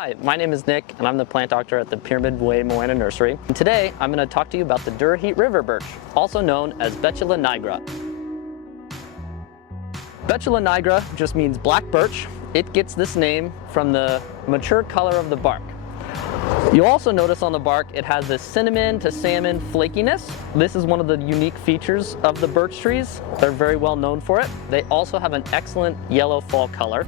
Hi, my name is Nick and I'm the plant doctor at the Pyramid Way Moana Nursery. And today I'm going to talk to you about the Dura Heat River Birch, also known as Betula nigra. Betula nigra just means black birch. It gets this name from the mature color of the bark. You'll also notice on the bark it has this cinnamon to salmon flakiness. This is one of the unique features of the birch trees. They're very well known for it. They also have an excellent yellow fall color.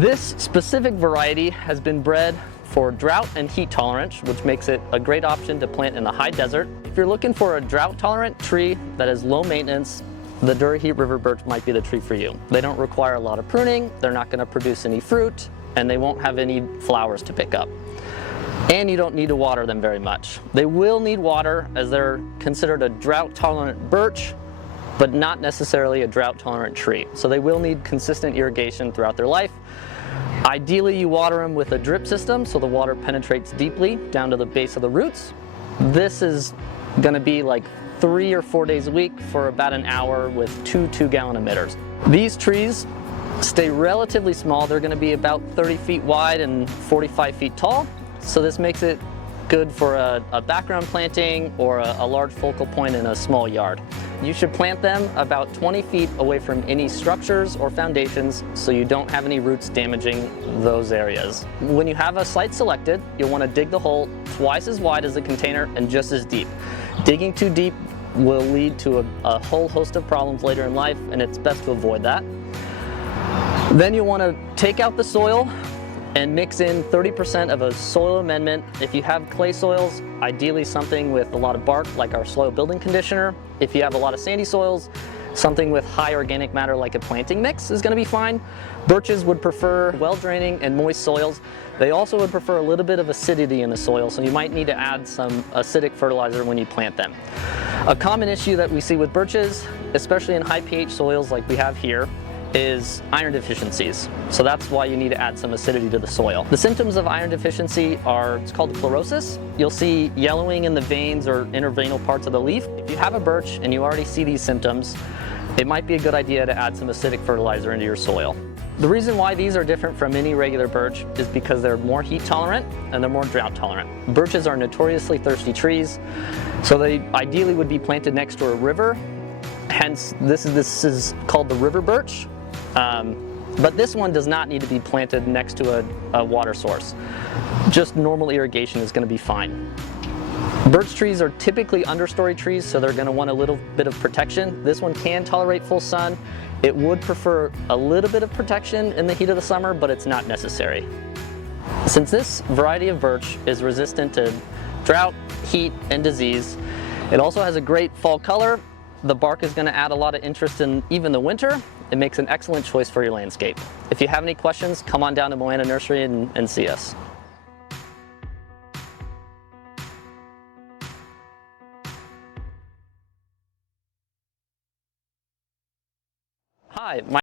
This specific variety has been bred for drought and heat tolerance, which makes it a great option to plant in the high desert. If you're looking for a drought tolerant tree that is low maintenance, the Dura Heat River Birch might be the tree for you. They don't require a lot of pruning, they're not going to produce any fruit, and they won't have any flowers to pick up. And you don't need to water them very much. They will need water as they're considered a drought tolerant birch, but not necessarily a drought tolerant tree. So they will need consistent irrigation throughout their life. Ideally you water them with a drip system so the water penetrates deeply down to the base of the roots. This is going to be like 3 or 4 days a week for about an hour with two 2-gallon emitters. These trees stay relatively small. They're going to be about 30 feet wide and 45 feet tall. So this makes it good for a background planting or a large focal point in a small yard. You should plant them about 20 feet away from any structures or foundations so you don't have any roots damaging those areas. When you have a site selected, you'll want to dig the hole twice as wide as the container and just as deep. Digging too deep will lead to a whole host of problems later in life, and it's best to avoid that. Then you'll want to take out the soil and mix in 30% of a soil amendment. If you have clay soils, ideally something with a lot of bark like our soil building conditioner. If you have a lot of sandy soils, something with high organic matter like a planting mix is going to be fine. Birches would prefer well-draining and moist soils. They also would prefer a little bit of acidity in the soil, so you might need to add some acidic fertilizer when you plant them. A common issue that we see with birches, especially in high pH soils like we have here, is iron deficiencies. So that's why you need to add some acidity to the soil. The symptoms of iron deficiency are, it's called chlorosis. You'll see yellowing in the veins or interveinal parts of the leaf. If you have a birch and you already see these symptoms, it might be a good idea to add some acidic fertilizer into your soil. The reason why these are different from any regular birch is because they're more heat tolerant and they're more drought tolerant. Birches are notoriously thirsty trees, so they ideally would be planted next to a river. Hence, this is called the river birch. But this one does not need to be planted next to a water source. Just normal irrigation is going to be fine. Birch trees are typically understory trees, so they're going to want a little bit of protection. This one can tolerate full sun. It would prefer a little bit of protection in the heat of the summer, but it's not necessary. Since this variety of birch is resistant to drought, heat, and disease, it also has a great fall color. The bark is going to add a lot of interest in even the winter. It makes an excellent choice for your landscape. If you have any questions, come on down to Moana Nursery and see us. Hi.